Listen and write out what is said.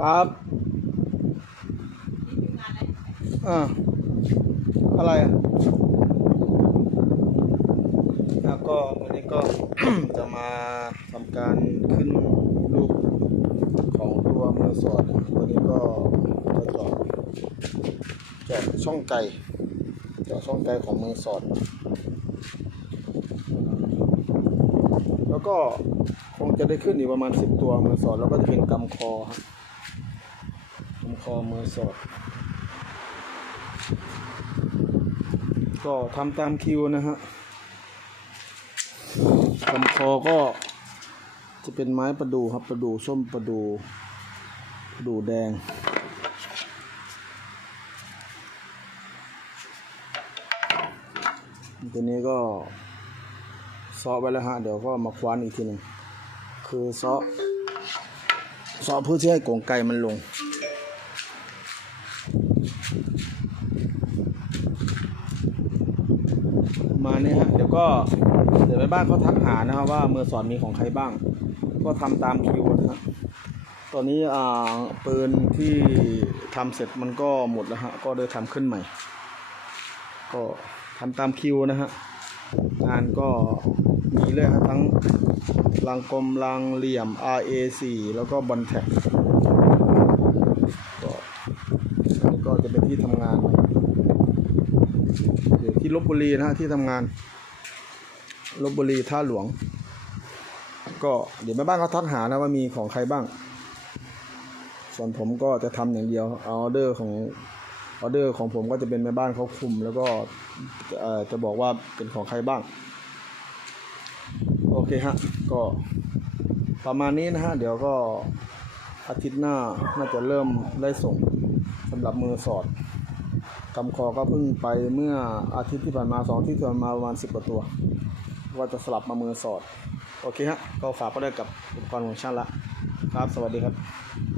ครับอ่าอะไรอะแล้วก็วันนี้ก็จะมาทำการขึ้นรูปของตัวมือสอดตัวนี้ก็จะเจาะเจาะช่องไก่เจาะช่องไก่ของมือสอด แล้วก็คงจะได้ขึ้นอีกประมาณสิบตัวมือสอดแล้วก็จะเป็นกำคอครับ กำคอมือสอดก็ทำตามคิวนะฮะกำคอก็จะเป็นไม้ประดูครับประดูส้มประดูประดูแดง ตัวนี้ก็ซอไว้แล้วฮะ เดี๋ยวก็มาคว้านอีกทีหนึ่งคือซอซอเพื่อที่ให้กรงไก่มันลง มาเนี่ยฮะเดี๋ยวก็เดี๋ยวไปบ้านเขาทักหานะครับว่ามือสอนมีของใครบ้าง ก็ทำตามคิวนะฮะตอนนี้อ่าปืนที่ทำเสร็จมันก็หมดแล้วฮะก็เลยทำขึ้นใหม่ ก็ทำตามคิวนะฮะงานก็มีเลยฮะทั้งลังกลมลังเหลี่ยม RA4 แล้วก็บอลแท็กก็อันนี้ก็จะเป็นที่ทำงาน อยู่ที่ลบบุรีนะฮะที่ทำงานลบบุรีท่าหลวง ก็เดี๋ยวแม่บ้านเขาทักหานะว่ามีของใครบ้าง ส่วนผมก็จะทำอย่างเดียวออเดอร์ของออเดอร์ของผมก็จะเป็นแม่บ้านเขาคุม แล้วก็จะบอกว่าเป็นของใครบ้าง โอเคฮะ ก็ประมาณนี้นะฮะ เดี๋ยวก็อาทิตย์หน้าน่าจะเริ่มได้ส่งสำหรับมือสอด กำคอก็เพิ่งไปเมื่ออาทิตย์ที่ผ่านมาสองที่ผ่านมาประมาณสิบกว่าตัว ว่าจะสลับมามือสอด โอเคฮะ ก็ฝากก็ได้กับอุปกรณ์ของช่างละ ครับ สวัสดีครับ